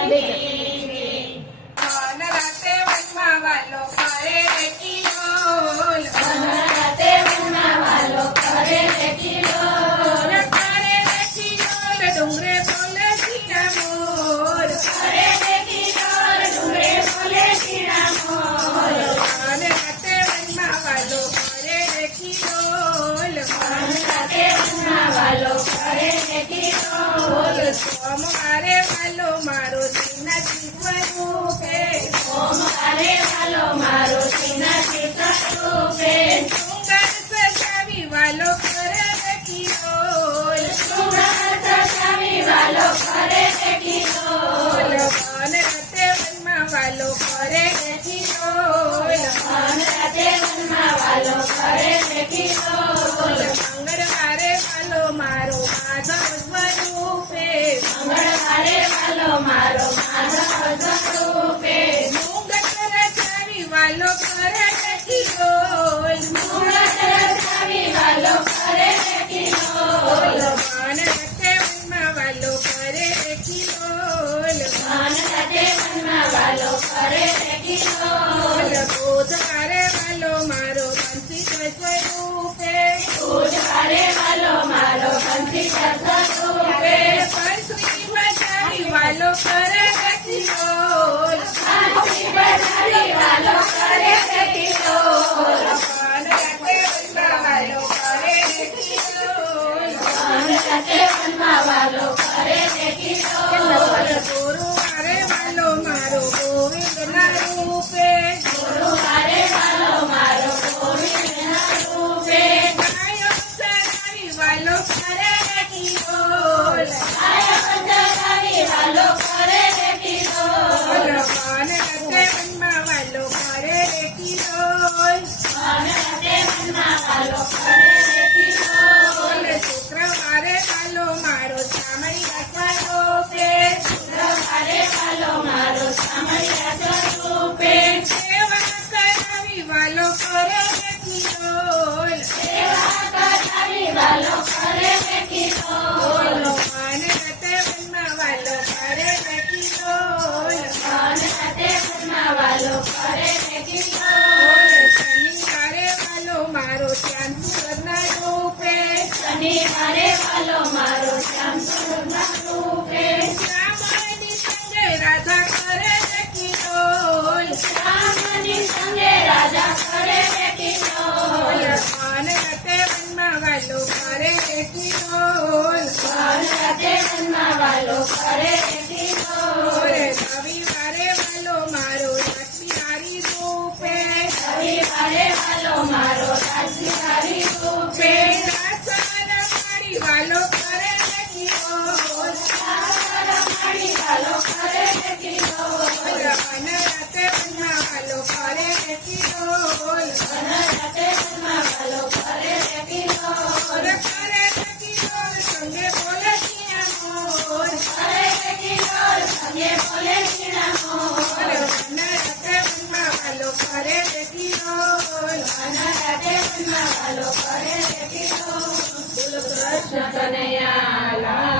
રાતે વનમાં વાલો કરે કિલોલ રાતે વનમાં વાલો કરે કિલોલ કરે કિલોલ ડુંગરે બોલે ઝીણા મોર કરે કિલોલ ડુંગરે બોલે ઝીણા મોર રાતે વનમાં વાલો કરે કિલોલ રાતે વનમાં વાલો કરે કિલોલ સોમવારે વાલો મારો ઝીણા સ્વરૂપે સોમવારે વાલો મારો ઝીણા સ્વરૂપે ડુંગર સજાવી વાલો કરે કિલોલ સજાવી વાલો કરે કિલોલ રાતે વનમાં વાલો કરે કિલોલ રાતે વનમાં વાલો કરે કિલોલ મંગળવારે વાલો મારો માધવ સ્વરૂપે મંગળવારે વાલો મારો માધવ સ્વરૂપે ડુંગર સજાવી વાલો કરે કિલોલ સજાવી વાલો કરે કિલોલ રાતે વનમાં વાલો કરે કિલોલ રાતે વનમાં વાલો કરે કિલોલ બુધવારે વાલો મારો બંસી સ્વરૂપે બુધવારે વાલો મારો બંસી સ્વરૂપે પરસી બજાવી વાલો કરે કિલોલ બજારી વાલો કરે કિલોલ રાતે વનમાં વાલો કરે કિલોલ રાતે વનમાં વાલો કરે કિલોલ ગુરુવારે વાલો મારો ગોવિંદના રૂપે ગુરુવારે વાલો મારો ગોવિંદના રૂપે ગાયો ચરાવી વાલો કરે કિલોલ આયો ચરાવી વાલો કરે કિલોલ રાતે વનમાં વાલો કરે કિલોલ રાતે વનમાં વાલો કરે કિલોલ શુક્રવારે વાલો મારો ચામડિયા સ્વરૂપે શુક્રવારે વાલો મારો સામળિયા સ્વરૂપે સેવા કરાવી વાલો કરે કિલોલ સેવા કરાવી વાલો કરે કિલોલ રાતે વનમાં વાલો કરે કિલોલ રાતે વનમાં વાલો કરે કિલોલ શનિવારે વાલો મારો શ્યામ સુરતના રૂપે શનિવારે વાલો મારો શ્યામ સુરતના રૂપે શ્યામળની સંગે રાધા કરે કિલોલ રામની સંગે રાજા કરે કિલોલ રાતે વનમાં વાલો કરે કિલોલ રાતે વનમાં વાલો કરે કિલોલ રવિવારે વાલો મારો લક્ષ્મીહારી રૂપે રવિવારે વાલો મારો રાજ્યહારી રૂપે મારી વાલો કરે કિલોલ મારી વાલો કરે કિલોલ રાતે વનમાં વાલો કરે કિલોલ રાતે વનમાં વાલો કરે કિલોલ કરે કિલોલ સંગે બોલે મોર કરે કિલોલ સંગે બોલે ઝીણા મોર રાતે વનમાં વાલો કરે કિલોલ રાતે વનમાં વાલો કરે કિલોલ બોલો કૃષ્ણ કનૈયા લાલ